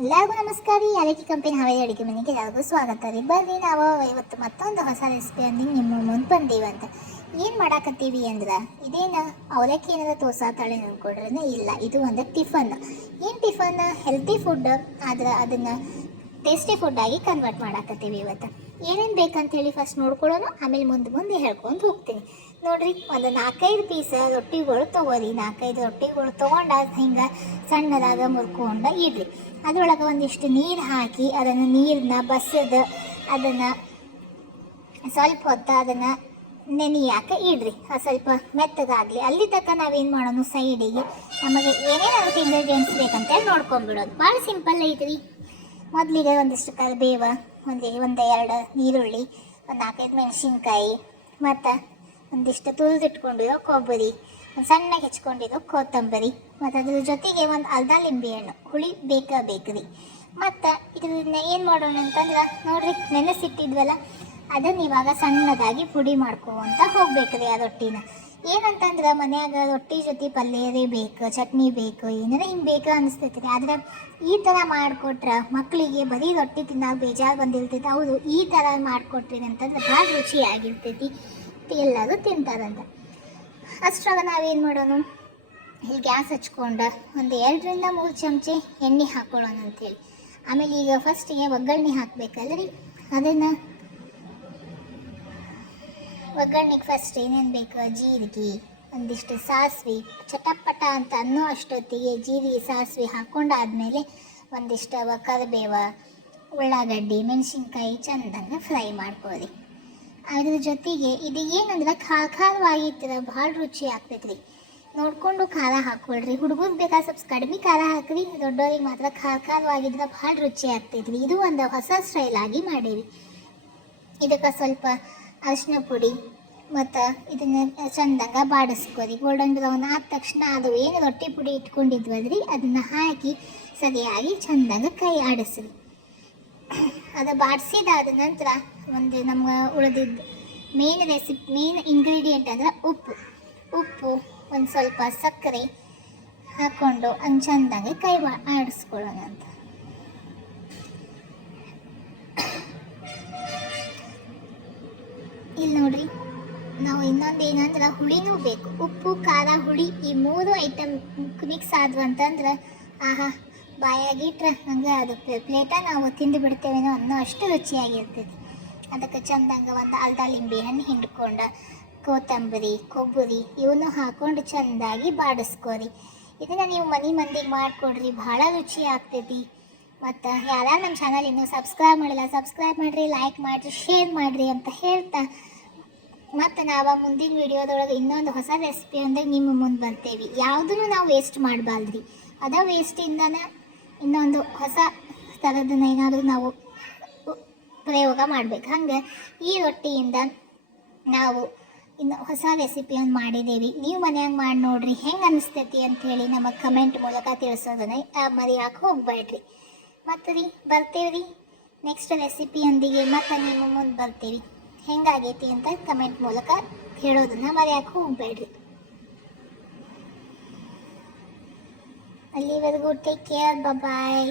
ಎಲ್ಲರಿಗೂ ನಮಸ್ಕಾರ ರೀ. ಯಾಲಕ್ಕಿ ಕಂಪನಿ ಹವೇ ಅಡುಗೆ ಮನೆಗೆ ಎಲ್ಲರಿಗೂ ಸ್ವಾಗತ ರೀ. ಬರ್ರಿ, ನಾವು ಇವತ್ತು ಮತ್ತೊಂದು ಹೊಸ ರೆಸಿಪಿ ಅಂದಿಗೆ ನಿಮ್ಮ ಮುಂದೆ ಬಂದೀವಿ ಅಂತ. ಏನು ಮಾಡಾಕತ್ತೀವಿ ಅಂದ್ರೆ, ಇದೇನು ಅವಲಕ್ಕಿ ಏನಾರ ತೋರ್ಸಾತಾಳೆ ಅಂದ್ಕೊಡ್ರೆ ಇಲ್ಲ, ಇದು ಒಂದು ಟಿಫನ್. ಏನು ಟಿಫನ್? ಹೆಲ್ತಿ ಫುಡ್, ಆದ್ರೆ ಅದನ್ನು ಟೇಸ್ಟಿ ಫುಡ್ಡಾಗಿ ಕನ್ವರ್ಟ್ ಮಾಡಾಕತ್ತೀವಿ ಇವತ್ತು. ಏನೇನು ಬೇಕಂತೇಳಿ ಫಸ್ಟ್ ನೋಡ್ಕೊಳ್ಳೋಣ, ಆಮೇಲೆ ಮುಂದೆ ಹೇಳ್ಕೊಂಡು ಹೋಗ್ತೀನಿ. ನೋಡಿರಿ, ಒಂದು 4-5 ಪೀಸ್ ರೊಟ್ಟಿಗಳು ತೊಗೋರಿ. 4-5 ರೊಟ್ಟಿಗಳು ತೊಗೊಂಡು ಹಿಂಗೆ ಸಣ್ಣದಾಗ ಮುರ್ಕೊಂಡು ಇಡ್ರಿ. ಅದರೊಳಗೆ ಒಂದಿಷ್ಟು ನೀರು ಹಾಕಿ ನೀರನ್ನ ಬಸದು ಅದನ್ನು ಸ್ವಲ್ಪ ಹೊತ್ತು ಅದನ್ನು ನೆನೆಯಾಕೆ ಇಡ್ರಿ. ಸ್ವಲ್ಪ ಮೆತ್ತಗಾಗಲಿ. ಅಲ್ಲಿ ತನಕ ನಾವೇನು ಮಾಡೋಣ, ಸೈಡಿಗೆ ನಮಗೆ ಏನೇನು ಅದಕ್ಕೆ ಇಂಗ್ರೀಡಿಯೆಂಟ್ಸ್ ಬೇಕಂತೇಳಿ ನೋಡ್ಕೊಂಡ್ಬಿಡೋದು. ಭಾಳ ಸಿಂಪಲ್ ಐತ್ರಿ. ಮೊದಲಿಗೆ ಒಂದಿಷ್ಟು ಕರಿಬೇವ, ಒಂದು 2 ನೀರುಳ್ಳಿ, ಒಂದು 4-5 ಮೆಣಸಿನ್ಕಾಯಿ, ಮತ್ತು ಒಂದಿಷ್ಟು ತುರಿದಿಟ್ಕೊಂಡಿರೋ ಕೊಬ್ಬರಿ, ಒಂದು ಸಣ್ಣಗೆ ಹೆಚ್ಕೊಂಡಿರೋ ಕೊತ್ತಂಬರಿ, ಮತ್ತು ಅದ್ರ ಜೊತೆಗೆ ಒಂದು ಅರ್ಧ ಲಿಂಬೆಹಣ್ಣು ಹುಳಿ ಬೇಕ್ರಿ. ಮತ್ತು ಇದನ್ನ ಏನು ಮಾಡೋಣ ಅಂತಂದ್ರೆ, ನೋಡಿರಿ, ನೆನೆಸಿಟ್ಟಿದ್ವಲ್ಲ ಅದನ್ನು ಇವಾಗ ಸಣ್ಣದಾಗಿ ಪುಡಿ ಮಾಡ್ಕೊತ ಹೋಗ್ಬೇಕ್ರಿ. ಆ ರೊಟ್ಟಿನ ಏನಂತಂದ್ರೆ, ಮನ್ಯಾಗ ರೊಟ್ಟಿ ಜೊತೆ ಪಲ್ಯರೇ ಬೇಕು, ಚಟ್ನಿ ಬೇಕು, ಏನಾರ ಹಿಂಗೆ ಬೇಕು ಅನಿಸ್ತೈತಿ ರೀ. ಆದ್ರೆ ಈ ಥರ ಮಾಡಿಕೊಟ್ರೆ ಮಕ್ಕಳಿಗೆ ಬರೀ ರೊಟ್ಟಿ ತಿನ್ನೋಕೆ ಬೇಜಾರು ಬಂದಿರ್ತೈತಿ. ಹೌದು, ಈ ಥರ ಮಾಡಿಕೊಟ್ರಿ ಅಂತಂದ್ರೆ ಭಾಳ ರುಚಿಯಾಗಿರ್ತೈತಿ, ಎಲ್ಲರೂ ತಿಂತಾರಂತ. ಅಷ್ಟರಾಗ ನಾವೇನು ಮಾಡೋಣ, ಇಲ್ಲಿ ಗ್ಯಾಸ್ ಹಚ್ಕೊಂಡು ಒಂದು 2-3 ಚಮಚೆ ಎಣ್ಣೆ ಹಾಕ್ಕೊಳ್ಳೋಣ ಅಂಥೇಳಿ. ಆಮೇಲೆ ಈಗ ಫಸ್ಟಿಗೆ ಒಗ್ಗರಣೆ ಹಾಕಬೇಕಲ್ರಿ. ಅದನ್ನು ಒಗ್ಗರಣೆಗೆ ಫಸ್ಟ್ ಏನೇನು ಬೇಕು, ಜೀರಿಗೆ, ಒಂದಿಷ್ಟು ಸಾಸಿವೆ, ಚಟಪಟ ಅಂತ ಅನ್ನೋ ಅಷ್ಟೊತ್ತಿಗೆ ಜೀರಿಗೆ ಸಾಸಿವೆ ಹಾಕ್ಕೊಂಡಾದ್ಮೇಲೆ ಒಂದಿಷ್ಟು ಕರಿಬೇವ, ಉಳ್ಳಾಗಡ್ಡಿ, ಮೆಣಸಿನ್ಕಾಯಿ ಚಂದಂಗೆ ಫ್ರೈ ಮಾಡ್ಕೊಳ್ಳಿ. ಅದ್ರ ಜೊತೆಗೆ ಇದು ಏನಂದ್ರೆ ಖಾರವಾಗಿರ್ತದೆ, ಭಾಳ ರುಚಿ ಆಗ್ತೈತೆ ರೀ. ನೋಡಿಕೊಂಡು ಖಾರ ಹಾಕ್ಕೊಳ್ರಿ. ಹುಡುಗರಿಗೆ ಬೇಕಾದ್ರೆ ಸ್ವಲ್ಪ ಕಡಿಮೆ ಖಾರ ಹಾಕ್ರಿ, ದೊಡ್ಡವ್ರಿಗೆ ಮಾತ್ರ ಖಾರವಾಗಿದ್ರೆ ಭಾಳ ರುಚಿ ಆಗ್ತೈತೆ ರೀ. ಇದು ಒಂದು ಹೊಸ ಸ್ಟೈಲಾಗಿ ಮಾಡೀವಿ. ಇದಕ್ಕೆ ಸ್ವಲ್ಪ ಅರಿಶಿನ ಪುಡಿ ಮತ್ತು ಇದನ್ನು ಚಂದಂಗೆ ಬಾಡಿಸ್ಕೊರಿ. ಗೋಲ್ಡನ್ ಬ್ರೌನ್ ಆದ ತಕ್ಷಣ ಅದು ಏನು ರೊಟ್ಟಿ ಪುಡಿ ಇಟ್ಕೊಂಡಿದ್ವಲ್ರಿ ಅದನ್ನು ಹಾಕಿ ಸರಿಯಾಗಿ ಚಂದಂಗೆ ಕೈ ಆಡಿಸ್ರಿ. ಅದು ಬಾಡಿಸಿದಾದ ನಂತರ ಒಂದು ನಮ್ಗೆ ಉಳಿದಿದ್ದು ಮೇನ್ ಇಂಗ್ರೀಡಿಯೆಂಟ್ ಅಂದರೆ ಉಪ್ಪು, ಒಂದು ಸ್ವಲ್ಪ ಸಕ್ಕರೆ ಹಾಕ್ಕೊಂಡು ಚಂದಾಗಿ ಕೈ ಆಡಿಸ್ಕೊಳ್ಳೋಣ ಅಂತ. ಇಲ್ಲಿ ನೋಡ್ರಿ, ನಾವು ಇನ್ನೊಂದು ಏನಂದ್ರೆ ಹುಳಿನೂ ಬೇಕು. ಉಪ್ಪು, ಖಾರ, ಹುಳಿ ಈ 3 ಐಟಮ್ ಮಿಕ್ಸ್ ಆದ್ವು ಅಂತಂದ್ರೆ ಆಹಾ, ಬಾಯಾಗಿಟ್ರೆ ಹಂಗೆ ಅದು ಪ್ಲೇಟ ನಾವು ತಿಂದು ಬಿಡ್ತೇವೇನೋ ಅನ್ನೋ ಅಷ್ಟು ರುಚಿಯಾಗಿರ್ತೈತಿ. ಅದಕ್ಕೆ ಚಂದಂಗೆ ಒಂದು ಅರ್ಧ ಲಿಂಬೆಹಣ್ಣು ಹಿಂಡ್ಕೊಂಡು ಕೊತ್ತಂಬರಿ, ಕೊಬ್ಬರಿ ಇವನು ಹಾಕ್ಕೊಂಡು ಚೆಂದಾಗಿ ಬಾಡಿಸ್ಕೊರಿ. ಇದನ್ನು ನೀವು ಮಂದಿಗೆ ಮಾಡಿಕೊಡ್ರಿ, ಭಾಳ ರುಚಿ ಆಗ್ತೈತಿ. ಮತ್ತು ಯಾರು ನಮ್ಮ ಚಾನಲ್ ಇನ್ನೂ ಸಬ್ಸ್ಕ್ರೈಬ್ ಮಾಡಿಲ್ಲ, ಸಬ್ಸ್ಕ್ರೈಬ್ ಮಾಡಿರಿ, ಲೈಕ್ ಮಾಡಿರಿ, ಶೇರ್ ಮಾಡಿರಿ ಅಂತ ಹೇಳ್ತಾ, ಮತ್ತು ನಾವು ಮುಂದಿನ ವಿಡಿಯೋದೊಳಗೆ ಇನ್ನೊಂದು ಹೊಸ ರೆಸಿಪಿ ಅಂದರೆ ನಿಮ್ಮ ಮುಂದೆ ಬರ್ತೇವೆ. ಯಾವುದನ್ನು ನಾವು ವೇಸ್ಟ್ ಮಾಡಬಾರ್ದ್ರಿ. ಅದ ವೇಸ್ಟಿಂದನೇ ಇನ್ನೊಂದು ಹೊಸ ಥರದನ್ನ ಏನಾದರೂ ನಾವು ಪ್ರಯೋಗ ಮಾಡ್ಬೇಕು. ಹಂಗೆ ಈ ರೊಟ್ಟಿಯಿಂದ ನಾವು ಇನ್ನು ಹೊಸ ರೆಸಿಪಿಯನ್ನು ಮಾಡಿದ್ದೇವೆ. ನೀವು ಮನ್ಯಾಗ ಮಾಡಿ ನೋಡ್ರಿ, ಹೆಂಗೆ ಅನಿಸ್ತೈತಿ ಅಂಥೇಳಿ ನಮಗೆ ಕಮೆಂಟ್ ಮೂಲಕ ತಿಳಿಸೋದನ್ನ ಮರೆಯೋಕೆ ಹೋಗ್ಬೇಡ್ರಿ. ಮತ್ತು ರೀ, ಬರ್ತೇವೆ ರೀ ನೆಕ್ಸ್ಟ್ ರೆಸಿಪಿಯೊಂದಿಗೆ. ಮತ್ತು ನಿಮ್ಮ ಮುಂದೆ ಬರ್ತೀವಿ. ಹೆಂಗಾಗೈತಿ ಅಂತ ಕಮೆಂಟ್ ಮೂಲಕ ಹೇಳೋದನ್ನು ಮರೆಯೋಕೆ ಹೋಗ್ಬೇಡ್ರಿ. ಅಲ್ಲಿವರೆಗೂ ಟೇಕ್ ಕೇರ್, ಬಾಯ್.